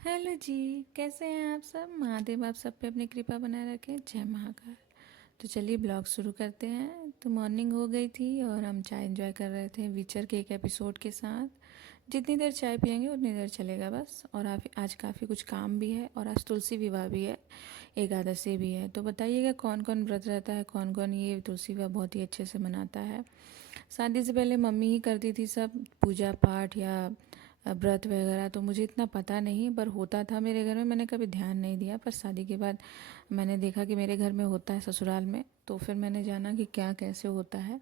Hello जी। कैसे हैं आप सब? महादेव आप सब पे अपनी कृपा बनाए रखे। जय महाकाल। तो चलिए ब्लॉग शुरू करते हैं। तो मॉर्निंग हो गई थी और हम चाय एंजॉय कर रहे थे विचर के एक एपिसोड के साथ। जितनी देर चाय पियेंगे उतनी देर चलेगा बस। और आज काफ़ी कुछ काम भी है और आज तुलसी विवाह भी है, एकादशी भी है। तो बताइएगा कौन कौन व्रत रहता है, कौन कौन ये तुलसी विवाह बहुत ही अच्छे से मनाता है। शादी से पहले मम्मी ही करती थी सब पूजा पाठ या व्रत वगैरह, तो मुझे इतना पता नहीं, पर होता था मेरे घर में, मैंने कभी ध्यान नहीं दिया। पर शादी के बाद मैंने देखा कि मेरे घर में होता है ससुराल में, तो फिर मैंने जाना कि क्या कैसे होता है।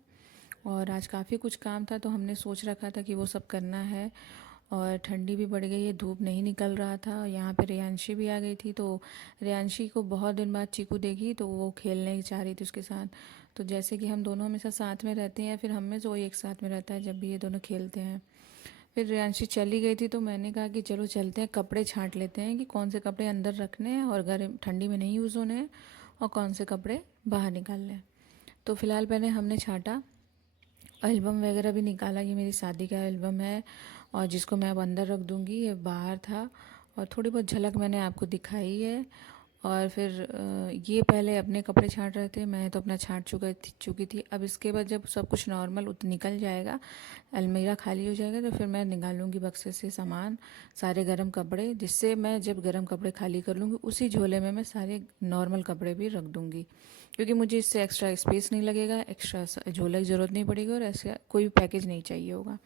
और आज काफ़ी कुछ काम था तो हमने सोच रखा था कि वो सब करना है। और ठंडी भी बढ़ गई है, धूप नहीं निकल रहा था। यहाँ पे रेयांशी भी आ गई थी, तो रेयांशी को बहुत दिन बाद चीकू देखी तो वो खेलने चाह रही थी उसके साथ। तो जैसे कि हम दोनों हमेशा साथ में रहते हैं, फिर हम में से कोई एक साथ में रहता है जब भी ये दोनों खेलते हैं। फिर रेयांशी चली गई थी तो मैंने कहा कि चलो चलते हैं, कपड़े छांट लेते हैं कि कौन से कपड़े अंदर रखने हैं और गर्म ठंडी में नहीं यूज़ होने हैं, और कौन से कपड़े बाहर निकालने हैं। तो फिलहाल पहले हमने छांटा, एल्बम वगैरह भी निकाला। ये मेरी शादी का एल्बम है और जिसको मैं अब अंदर रख दूँगी, ये बाहर था। और थोड़ी बहुत झलक मैंने आपको दिखाई है। और फिर ये पहले अपने कपड़े छांट रहे थे, मैं तो अपना छांट चुकी थी। अब इसके बाद जब सब कुछ नॉर्मल निकल जाएगा, अलमीरा खाली हो जाएगा, तो फिर मैं निकालूंगी बक्से से सामान, सारे गर्म कपड़े, जिससे मैं जब गर्म कपड़े खाली कर लूँगी उसी झोले में मैं सारे नॉर्मल कपड़े भी रख दूँगी। क्योंकि मुझे इससे एक्स्ट्रा स्पेस नहीं लगेगा, एक्स्ट्रा झोले की ज़रूरत नहीं पड़ेगी और ऐसे कोई भी पैकेज नहीं चाहिए होगा।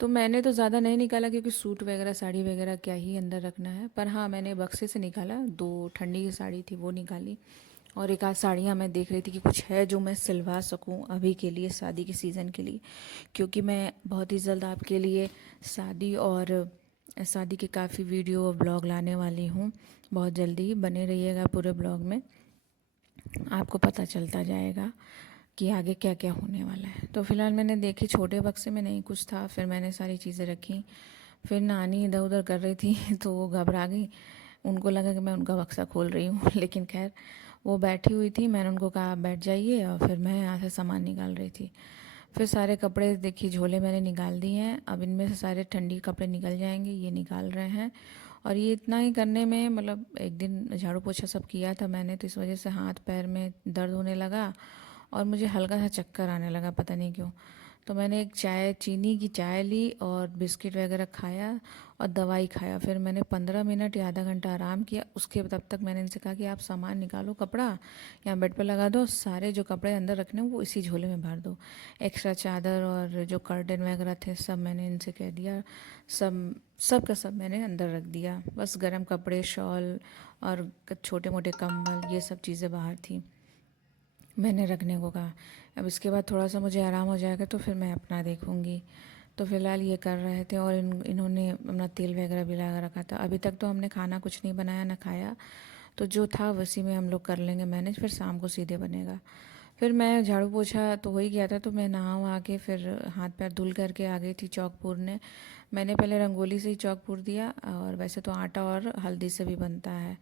तो मैंने तो ज़्यादा नहीं निकाला क्योंकि सूट वगैरह साड़ी वगैरह क्या ही अंदर रखना है। पर हाँ, मैंने बक्से से निकाला, दो ठंडी की साड़ी थी वो निकाली। और एक आध साड़ियाँ मैं देख रही थी कि कुछ है जो मैं सिलवा सकूं अभी के लिए, शादी के सीज़न के लिए। क्योंकि मैं बहुत ही जल्द आपके लिए शादी और शादी के काफ़ी वीडियो और ब्लॉग लाने वाली हूँ। बहुत जल्दी ही बने रहिएगा पूरे ब्लॉग में, आपको पता चलता जाएगा कि आगे क्या क्या होने वाला है। तो फिलहाल मैंने देखी, छोटे बक्से में नहीं कुछ था, फिर मैंने सारी चीज़ें रखी। फिर नानी इधर उधर कर रही थी तो वो घबरा गई, उनको लगा कि मैं उनका बक्सा खोल रही हूँ लेकिन खैर वो बैठी हुई थी, मैंने उनको कहा आप बैठ जाइए, और फिर मैं यहाँ से सामान निकाल रही थी। फिर सारे कपड़े देखिए झोले मैंने निकाल दिए हैं। अब इनमें से सारे ठंडी कपड़े निकल जाएंगे, ये निकाल रहे हैं। और ये इतना ही करने में, मतलब एक दिन झाड़ू पोछा सब किया था मैंने, तो इस वजह से हाथ पैर में दर्द होने लगा और मुझे हल्का सा चक्कर आने लगा, पता नहीं क्यों। तो मैंने एक चाय, चीनी की चाय ली और बिस्किट वगैरह खाया और दवाई खाया। फिर मैंने 15 मिनट या आधा घंटा आराम किया। उसके तब तक मैंने इनसे कहा कि आप सामान निकालो, कपड़ा यहाँ बेड पे लगा दो, सारे जो कपड़े अंदर रखने वो इसी झोले में भर दो। एक्स्ट्रा चादर और जो कर्टन वगैरह थे सब मैंने इनसे कह दिया, सब सब का सब मैंने अंदर रख दिया। बस गर्म कपड़े, शॉल और छोटे मोटे कंबल, ये सब चीज़ें बाहर थी, मैंने रखने को कहा। अब इसके बाद थोड़ा सा मुझे आराम हो जाएगा तो फिर मैं अपना देखूँगी। तो फिलहाल ये कर रहे थे और इन्होंने अपना तेल वगैरह भी लगा रखा था। अभी तक तो हमने खाना कुछ नहीं बनाया ना खाया, तो जो था उसी में हम लोग कर लेंगे मैनेज, फिर शाम को सीधे बनेगा। फिर मैं झाड़ू पोछा तो हो ही गया था, तो मैं नहा वहा के फिर हाथ पैर धुल करके आ गई थी चौक पूरने। मैंने पहले रंगोली से ही चौक पूर दिया, और वैसे तो आटा और हल्दी से भी बनता है।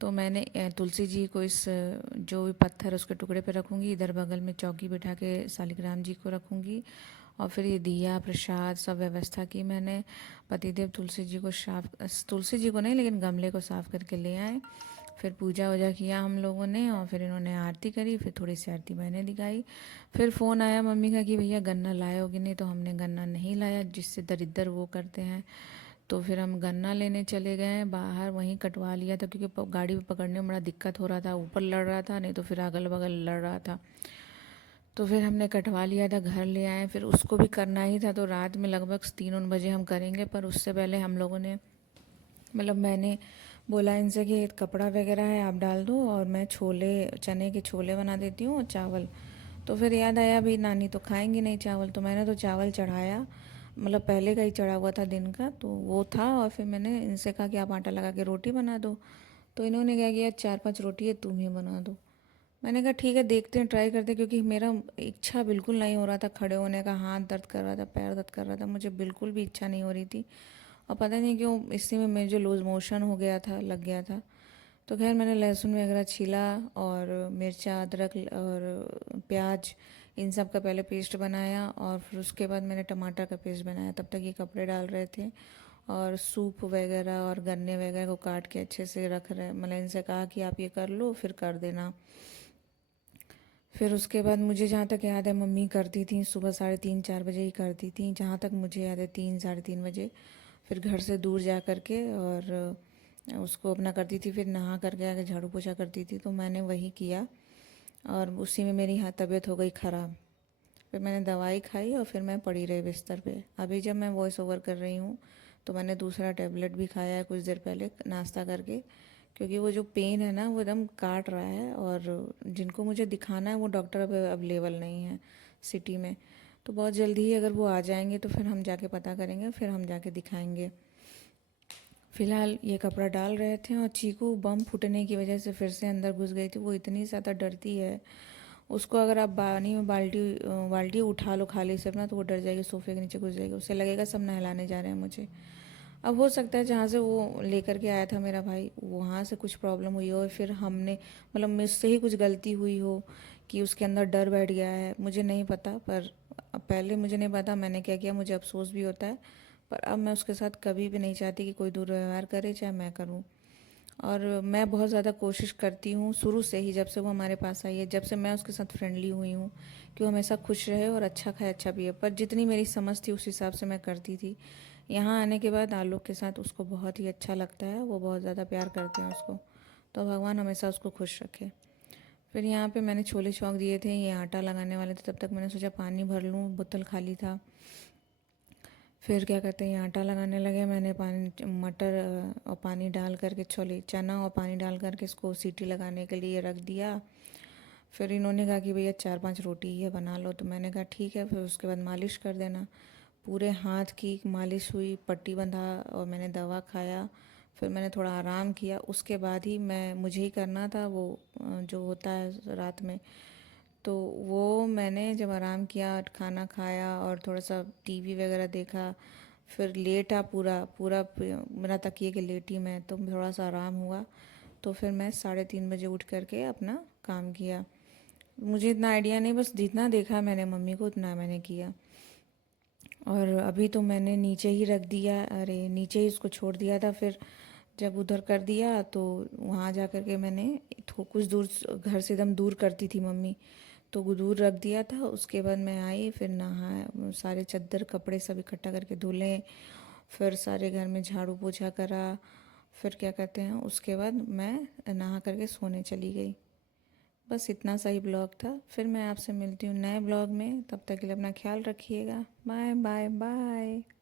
तो मैंने तुलसी जी को इस जो भी पत्थर उसके टुकड़े पे रखूँगी, इधर बगल में चौकी बिठा के शालिग्राम जी को रखूँगी। और फिर ये दिया प्रसाद सब व्यवस्था की मैंने। पतिदेव तुलसी जी को साफ, तुलसी जी को नहीं लेकिन गमले को साफ करके ले आए। फिर पूजा वूजा किया हम लोगों ने, और फिर इन्होंने आरती करी, फिर थोड़ी सी आरती मैंने दिखाई। फिर फ़ोन आया मम्मी का कि भैया गन्ना लाए हो कि नहीं, तो हमने गन्ना नहीं लाया, जिससे दरिद्र वो करते हैं। तो फिर हम गन्ना लेने चले गए बाहर, वहीं कटवा लिया था क्योंकि गाड़ी में पकड़ने में बड़ा दिक्कत हो रहा था, ऊपर लड़ रहा था, नहीं तो फिर अगल बगल लड़ रहा था। तो फिर हमने कटवा लिया था, घर ले आए। फिर उसको भी करना ही था, तो रात में लगभग 3 बजे हम करेंगे। पर उससे पहले हम लोगों ने, मतलब मैंने बोला इनसे कि कपड़ा वगैरह है आप डाल दो और मैं छोले, चने के छोले बना देती हूँ और चावल। तो फिर याद आया भाई नानी तो खाएंगी नहीं चावल, तो मैंने तो चावल चढ़ाया, मतलब पहले का ही चढ़ा हुआ था दिन का, तो वो था। और फिर मैंने इनसे कहा कि आप आटा लगा के रोटी बना दो। तो इन्होंने क्या किया, 4-5 रोटी है तुम ही बना दो। मैंने कहा ठीक है, देखते हैं, ट्राई करते हैं, क्योंकि मेरा इच्छा बिल्कुल नहीं हो रहा था खड़े होने का, हाथ दर्द कर रहा था, पैर दर्द कर रहा था, मुझे बिल्कुल भी इच्छा नहीं हो रही थी। और पता नहीं क्यों इसी में मुझे लूज़ मोशन हो गया था, लग गया था। तो खैर मैंने लहसुन वगैरह छीला और मिर्चा, अदरक और प्याज, इन सब का पहले पेस्ट बनाया, और फिर उसके बाद मैंने टमाटर का पेस्ट बनाया। तब तक ये कपड़े डाल रहे थे और सूप वगैरह और गन्ने वगैरह को काट के अच्छे से रख रहे, मतलब इनसे कहा कि आप ये कर लो फिर कर देना। फिर उसके बाद मुझे जहाँ तक याद है मम्मी करती थी सुबह 3:30-4 बजे ही करती थी, जहाँ तक मुझे याद है 3-3:30 बजे। फिर घर से दूर जा कर के और उसको अपना करती थी, फिर नहा करके आके झाड़ू पोछा करती थी। तो मैंने वही किया और उसी में मेरी तबीयत हो गई ख़राब। फिर मैंने दवाई खाई और फिर मैं पड़ी रही बिस्तर पे। अभी जब मैं वॉइस ओवर कर रही हूँ तो मैंने दूसरा टैबलेट भी खाया है कुछ देर पहले नाश्ता करके, क्योंकि वो जो पेन है ना वो एकदम काट रहा है। और जिनको मुझे दिखाना है वो डॉक्टर अब अवेलेबल नहीं है सिटी में। तो बहुत जल्दी ही अगर वो आ जाएंगे तो फिर हम जाके पता करेंगे, फिर हम जाके दिखाएंगे। फ़िलहाल ये कपड़ा डाल रहे थे और चीकू बम फूटने की वजह से फिर से अंदर घुस गई थी। वो इतनी ज़्यादा डरती है, उसको अगर आप पानी में बाल्टी बाल्टी उठा लो खाली से अपना तो वो डर जाएगी, सोफे के नीचे घुस जाएगी, उसे लगेगा सब नहलाने जा रहे हैं मुझे। अब हो सकता है जहाँ से वो लेकर के आया था मेरा भाई वहाँ से कुछ प्रॉब्लम हुई हो, फिर हमने मतलब मुझसे ही कुछ गलती हुई हो कि उसके अंदर डर बैठ गया है, मुझे नहीं पता। पर अब पहले मुझे नहीं पता मैंने क्या किया, मुझे अफसोस भी होता है। पर अब मैं उसके साथ कभी भी नहीं चाहती कि कोई दुर्व्यवहार करे, चाहे मैं करूँ। और मैं बहुत ज़्यादा कोशिश करती हूँ शुरू से ही, जब से वो हमारे पास आई है, जब से मैं उसके साथ फ्रेंडली हुई हूँ, कि वो हमेशा खुश रहे और अच्छा खाए अच्छा पिए। पर जितनी मेरी समझ थी उस हिसाब से मैं करती थी। यहाँ आने के बाद आलोक के साथ उसको बहुत ही अच्छा लगता है, वो बहुत ज़्यादा प्यार करते हैं उसको। तो भगवान हमेशा उसको खुश रखे। फिर यहाँ पे मैंने छोले चौंक दिए थे, ये आटा लगाने वाले थे, तब तक मैंने सोचा पानी भर लूँ, बोतल खाली था। फिर क्या कहते हैं आटा लगाने लगे, मैंने पानी मटर और पानी डाल करके छोले चना और पानी डाल करके इसको सीटी लगाने के लिए रख दिया। फिर इन्होंने कहा कि भैया 4-5 रोटी ये बना लो, तो मैंने कहा ठीक है। फिर उसके बाद मालिश कर देना, पूरे हाथ की मालिश हुई, पट्टी बंधा और मैंने दवा खाया। फिर मैंने थोड़ा आराम किया, उसके बाद ही मैं मुझे ही करना था वो जो होता है रात में। तो वो मैंने जब आराम किया, खाना खाया और थोड़ा सा टीवी वगैरह देखा, फिर लेटा पूरा पूरा मेरा तकिए के लेटी मैं, तो थोड़ा सा आराम हुआ। तो फिर मैं 3:30 बजे उठ करके अपना काम किया। मुझे इतना आइडिया नहीं, बस जितना देखा मैंने मम्मी को उतना मैंने किया। और अभी तो मैंने नीचे ही रख दिया, अरे नीचे ही उसको छोड़ दिया था। फिर जब उधर कर दिया तो वहाँ जा कर के मैंने कुछ दूर, घर से एकदम दूर करती थी मम्मी, तो दूर रख दिया था। उसके बाद मैं आई, फिर नहा, सारे चादर कपड़े सब इकट्ठा करके धुले, फिर सारे घर में झाड़ू पोछा करा। फिर क्या कहते हैं उसके बाद मैं नहा करके सोने चली गई। बस इतना सा ही ब्लॉग था। फिर मैं आपसे मिलती हूँ नए ब्लॉग में, तब तक के लिए अपना ख्याल रखिएगा। Bye bye bye.